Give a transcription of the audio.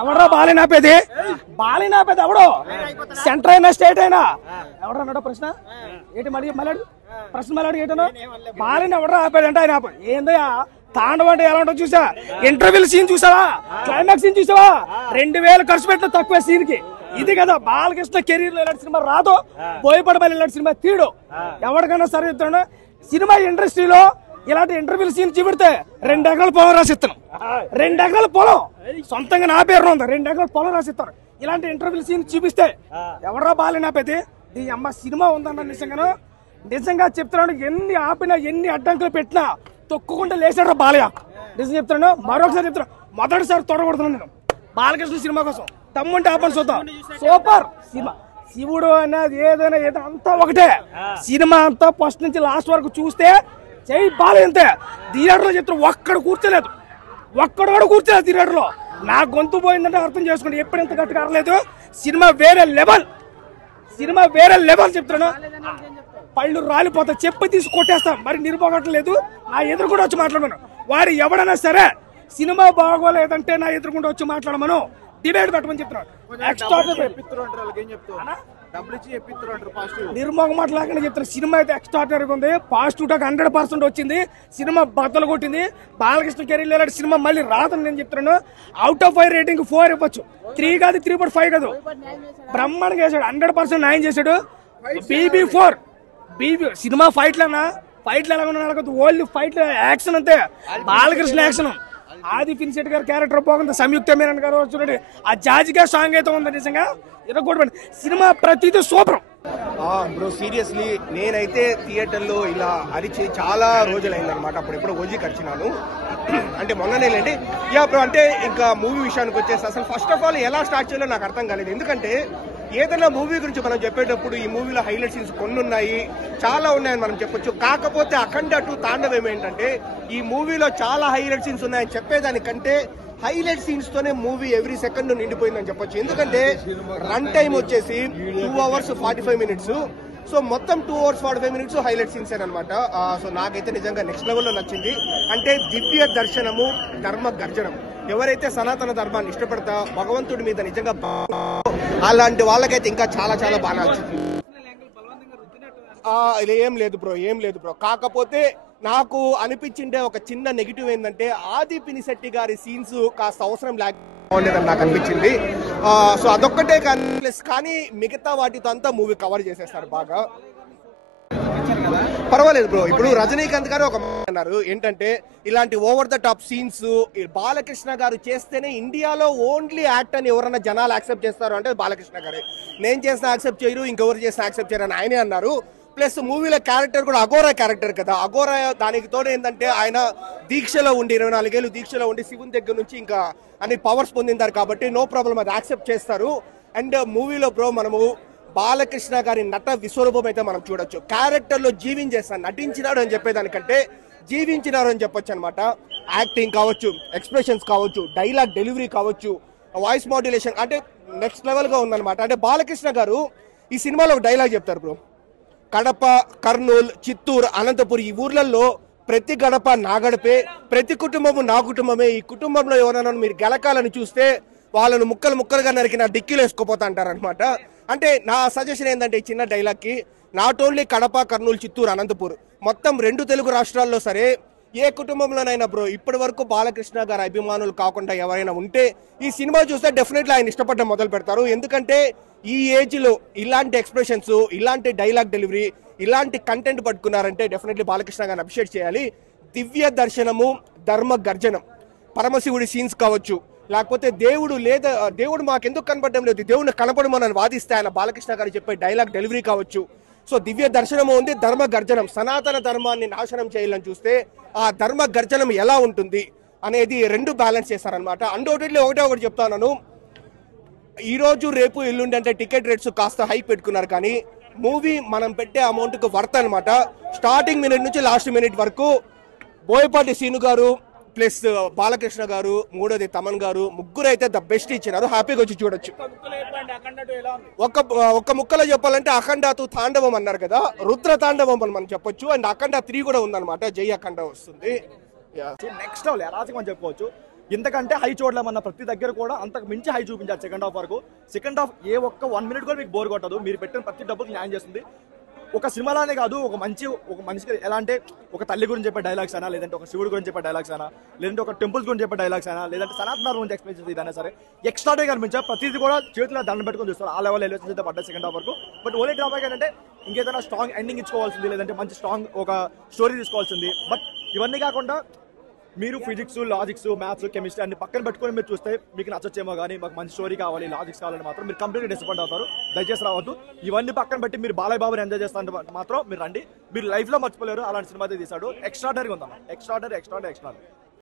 ఎవడో బాలినాపేది ఎవడో సెంటర్ అయినా స్టేట్ అయినా ఎవడన్నాడో ప్రశ్న ఏంటి మళ్ళీ ప్రశ్న ఏంటనో బాలిని ఎవడో ఆపేదంటే ఆయన ఏందయ్యా తాండవం అంటే ఎలా ఉంటుందో చూసా ఇంటర్వ్యూల సీన్ చూసావా క్లైమాక్స్ సీన్ చూసావా 2000 ఖర్చు పెట్టిన తక్కువ సీన్ కి ఇది కదా బాలకృష్ణ కెరీర్ లో ఇలాంటి సినిమా రాదు బోయపడబడి ఇలాంటి సినిమా తీడు ఎవరికైనా సరే చెప్తాను సినిమా ఇండస్ట్రీలో ఇలాంటి ఇంటర్వ్యూల సీన్ చూపెడితే 2 ఎకరాల పొలం రాసిస్తాను 2 ఎకరాల పొలం సొంతంగా నా పేరు ఉంది 2 ఎకరాల పొలం రాసిస్తాను ఇలాంటి ఇంటర్వ్యూల సీన్ చూపిస్తే ఎవడో బాలినాపేది ఈ అమ్మ సినిమా ఉందన్న నిజంగా చెప్తున్నాను ఎన్ని ఆపినా ఎన్ని అడ్డంకులు పెట్టినా తొక్కుకుంటే లేచాడు బాలయ్య నిజం చెప్తున్నాను మరొకసారి చెప్తున్నాను మొదటిసారి తొడగొడుతున్నాను నేను బాలకృష్ణ సినిమా కోసం తమ్ముంటే ఆపని చూద్దాం సూపర్ సినిమా శివుడు అనేది ఏదైనా అంతా ఒకటే సినిమా అంతా ఫస్ట్ నుంచి లాస్ట్ వరకు చూస్తే జై బాలయ్య అంతే థియేటర్లో చెప్తున్నా ఒక్కడు కూర్చోలేదు థియేటర్లో నా గొంతు పోయిందంటే అర్థం చేసుకోండి ఎప్పుడు ఎంత గట్టిగా అరలేదు సినిమా వేరే లెవెల్ చెప్తున్నాను పళ్ళు రాలిపోతా చెప్పి తీసి కొట్టేస్తాం మరి నిరుపోగట్లేదు నా ఎదురుకుండా వచ్చి మాట్లాడమను వాడు ఎవడైనా సరే సినిమా బాగోలేదంటే నా ఎదురుకుండా వచ్చి మాట్లాడమను డిబేట్ పెట్టమని చెప్తున్నాడు నిర్మోహమాట లాగానే చెప్తున్నా సినిమా అయితే ఎక్స్ట్రాడినరీగా ఉంది పాజిటివ్ టాక్ 100% వచ్చింది సినిమా బద్దలు కొట్టింది బాలకృష్ణ కెరీర్ ఇలాంటి సినిమా మళ్ళీ రాదని నేను చెప్తున్నాను అవుట్ ఆఫ్ 5 రేటింగ్ 4 ఇవ్వచ్చు 3 కాదు 3.5 కాదు బ్రహ్మాండంగా చేశాడు 100% న్యాయం చేశాడు BB4 సినిమా ఫైట్లు ఎలా ఉన్నా ఓన్లీ ఫైట్ యాక్షన్ అంతే బాలకృష్ణ యాక్షన్ ఆది ఫిన్సెట్ గారి క్యారెక్టర్ బాగుంది సంయుక్త మీనన్ గారు చూడండి ఆ జాజిగా సాంగ్ అయితే ఉంది నిజంగా ఇరగొట్టండి సినిమా ప్రతిదీ సూపర్ బ్రో సీరియస్లీ నేనైతే థియేటర్లో ఇలా అరిచి చాలా రోజులైందనమాట అప్పుడు ఎప్పుడో ఓజీ ఖర్చున్నాను అంటే మొన్ననేలేండి బ్రో అంటే ఇంకా మూవీ విషయానికి వచ్చేసి అసలు ఫస్ట్ ఆఫ్ ఆల్ ఎలా స్టార్ట్ చేయాలో నాకు అర్థం కాలేదు ఎందుకంటే ఏదైనా మూవీ గురించి మనం చెప్పేటప్పుడు ఈ మూవీలో హైలైట్ సీన్స్ కొన్ని ఉన్నాయి చాలా ఉన్నాయని మనం చెప్పొచ్చు కాకపోతే అఖండ 2 తాండవం ఏంటంటే ఈ మూవీలో చాలా హైలైట్ సీన్స్ ఉన్నాయని చెప్పేదానికంటే హైలైట్ సీన్స్ తోనే మూవీ ఎవ్రీ సెకండ్ నిండిపోయిందని చెప్పొచ్చు ఎందుకంటే రన్ టైం వచ్చేసి 2 hours 45 minutes సో మొత్తం 2 hours 45 minutes హైలైట్ సీన్స్ అనమాట సో నాకైతే నిజంగా నెక్స్ట్ లెవెల్లో నచ్చింది అంటే దివ్య దర్శనము ధర్మ గర్జనం ఎవరైతే సనాతన ధర్మాన్ని ఇష్టపడతా భగవంతుడి మీద నిజంగా అలాంటి వాళ్ళకైతే ఇంకా చాలా చాలా బాగా నచ్చింది ఏం లేదు బ్రో కాకపోతే నాకు అనిపించిండే ఒక చిన్న నెగిటివ్ ఏంటంటే ఆది పినిశెట్టి గారి సీన్స్ కాస్త అవసరం లేకపోలేదని నాకు అనిపించింది సో అదొక్కటే కానీ మిగతా వాటితో అంతా మూవీ కవర్ చేసేస్తారు బాగా పర్వాలేదు బ్రో ఇప్పుడు రజనీకాంత్ గారు ఒక అన్నారు ఏంటంటే ఇలాంటి over the top scenes Balakrishna గారు చేస్తేనే ఇండియాలో ఓన్లీ యాక్ట్ అని ఎవరైనా జనాలు యాక్సెప్ట్ చేస్తారు అంటే బాలకృష్ణ గారే నేను చేసిన యాక్సెప్ట్ చేయరు ఇంకెవరు చేసిన యాక్సెప్ట్ చేయరని ఆయనే అన్నారు ప్లస్ మూవీలో క్యారెక్టర్ కూడా అఘోరా క్యారెక్టర్ కదా అఘోరా దానికి తోడు ఏంటంటే ఆయన దీక్షలో ఉండి 24 ఏళ్ళు దీక్షలో ఉండి శివుని దగ్గర నుంచి ఇంకా అన్ని పవర్స్ పొందింటారు కాబట్టి నో ప్రాబ్లం అది యాక్సెప్ట్ చేస్తారు అండ్ మూవీలో బ్రో మనము బాలకృష్ణ గారి నట విశ్వరూపం అయితే మనం చూడొచ్చు క్యారెక్టర్ లో జీవించేస్తాను నటించినాడు అని చెప్పేదానికంటే జీవించినారు అని చెప్పొచ్చు అనమాట యాక్టింగ్ కావచ్చు ఎక్స్ప్రెషన్స్ కావచ్చు డైలాగ్ డెలివరీ కావచ్చు వాయిస్ మాడ్యులేషన్ అంటే నెక్స్ట్ లెవెల్ గా ఉందన్నమాట అంటే బాలకృష్ణ గారు ఈ సినిమాలో ఒక డైలాగ్ చెప్తారు బ్రో కడప కర్నూలు చిత్తూరు అనంతపురం ఈ ఊర్లలో ప్రతి గడప నా గడపే ప్రతి కుటుంబము నా కుటుంబమే ఈ కుటుంబంలో ఎవరైనా మీరు గెలకాలని చూస్తే వాళ్ళను ముక్కలుగా నరికిన డిక్కీలు వేసుకోపోతా అంటారనమాట అంటే నా సజెషన్ ఏంటంటే ఈ చిన్న డైలాగ్ కి నాట్ ఓన్లీ కడప కర్నూలు చిత్తూరు అనంతపురం మొత్తం 2 తెలుగు రాష్ట్రాల్లో సరే ఏ కుటుంబంలోనైనా బ్రో ఇప్పటి వరకు బాలకృష్ణ గారి అభిమానులు కాకుండా ఎవరైనా ఉంటే ఈ సినిమా చూస్తే డెఫినెట్లీ ఆయన ఇష్టపడడం మొదలు పెడతారు ఎందుకంటే ఈ ఏజ్ లో ఇలాంటి ఎక్స్ప్రెషన్స్ ఇలాంటి డైలాగ్ డెలివరీ ఇలాంటి కంటెంట్ పట్టుకున్నారంటే డెఫినెట్లీ బాలకృష్ణ గారిని అప్రిషియేట్ చేయాలి దివ్య దర్శనము ధర్మ గర్జనం పరమశివుడి సీన్స్ కావచ్చు లేకపోతే దేవుడు మాకెందుకు కనపడడం లేదు దేవుడిని కనపడమని వాదిస్తే ఆయన బాలకృష్ణ గారు చెప్పే డైలాగ్ డెలివరీ కావచ్చు సో దివ్య దర్శనము ఉంది ధర్మ గర్జనం సనాతన ధర్మాన్ని నాశనం చేయాలని చూస్తే ఆ ధర్మ గర్జనం ఎలా ఉంటుంది అనేది 2 బ్యాలెన్స్ చేశారనమాట అన్డౌటెడ్లీ ఒకటి చెప్తాను ఈ రోజు రేపు ఎల్లుండి అంటే టికెట్ రేట్స్ కాస్త హైక్ పెట్టుకున్నారు కానీ మూవీ మనం పెట్టే అమౌంట్ కు వర్త్ అనమాట స్టార్టింగ్ మినిట్ నుంచి లాస్ట్ మినిట్ వరకు బోయపాటి సీను గారు ప్లస్ బాలకృష్ణ గారు మూడోది తమన్ గారు ముగ్గురు అయితే ద బెస్ట్ ఇచ్చినారు హ్యాపీగా వచ్చి చూడొచ్చు ఒక్క ముక్కలో చెప్పాలంటే అఖండ 2 తాండవం అన్నారు కదా రుద్ర తాండవం అని మనం చెప్పొచ్చు అండ్ అఖండ 3 కూడా ఉందన్నమాట జై అఖండ వస్తుంది నెక్స్ట్ లెవెల్ అరాచకం అని చెప్పుకోవచ్చు ఇంతకంటే హై చూడలేమన్న ప్రతి దగ్గర కూడా అంతకు మించి హై చూపించారు సెకండ్ హాఫ్ వరకు. సెకండ్ హాఫ్ ఏ ఒక్క 1 మినిట్ కూడా మీకు బోర్ కొట్టదు. మీరు పెట్టిన ప్రతి డబ్బుకి న్యాయం చేస్తుంది. ఒక సినిమాలానే కాదు, ఒక మనిషికి ఎలా అంటే ఒక తల్లి గురించి చెప్పే డైలాగ్స్ అయినా, లేదంటే ఒక శివుడి గురించి చెప్పే డైలాగ్స్ అయినా, లేదంటే ఒక టెంపుల్స్ గురించి చెప్పే డైలాగ్స్ అయినా, లేదంటే సనాతన గురించి ఎక్స్ప్లెయిన్ చేసి ఇదైనా సరే ఎక్స్ట్రాడే కనిపించారు. ప్రతిదీ కూడా చేతిలో దండం పెట్టుకొని చూస్తారు. ఆ లెవెల్ ఎలివేషన్స్ అయితే పడ్డాయి సెకండ్ హాఫ్ వరకు. బట్ ఓన్లీ డ్రాబ్యాక్ ఏంటంటే ఇంకేదైనా స్ట్రాంగ్ ఎండింగ్ ఇచ్చుకోవాల్సింది, లేదంటే మంచి స్ట్రాంగ్ ఒక స్టోరీ తీసుకోవాల్సింది. బట్ ఇవన్నీ కాకుండా మీరు ఫిజిక్స్, లాజిక్స్, మ్యాథ్స్, కెమిస్ట్రీ అన్ని పక్కన పెట్టుకొని మీరు చూస్తే మీకు నచ్చొచ్చేమో, కానీ మాకు మంచి స్టోరీ కావాలి, లాజిక్స్ కావాలని మాత్రం మీరు కంప్లీట్గా డిసప్పాయింట్ అవుతారు. దయచేసి రావద్దు. ఇవన్నీ పక్కన పెట్టి మీరు బాలయ్య బాబుని ఎంజాయ్ చేస్తారంటే మాత్రం మీరు రండి. మీరు లైఫ్లో మర్చిపోలేరు. అలాంటి సినిమా అయితే తీశాడు. ఎక్స్ట్రాడనరీగా ఉందన్న, ఎక్స్ట్రాడనరీ.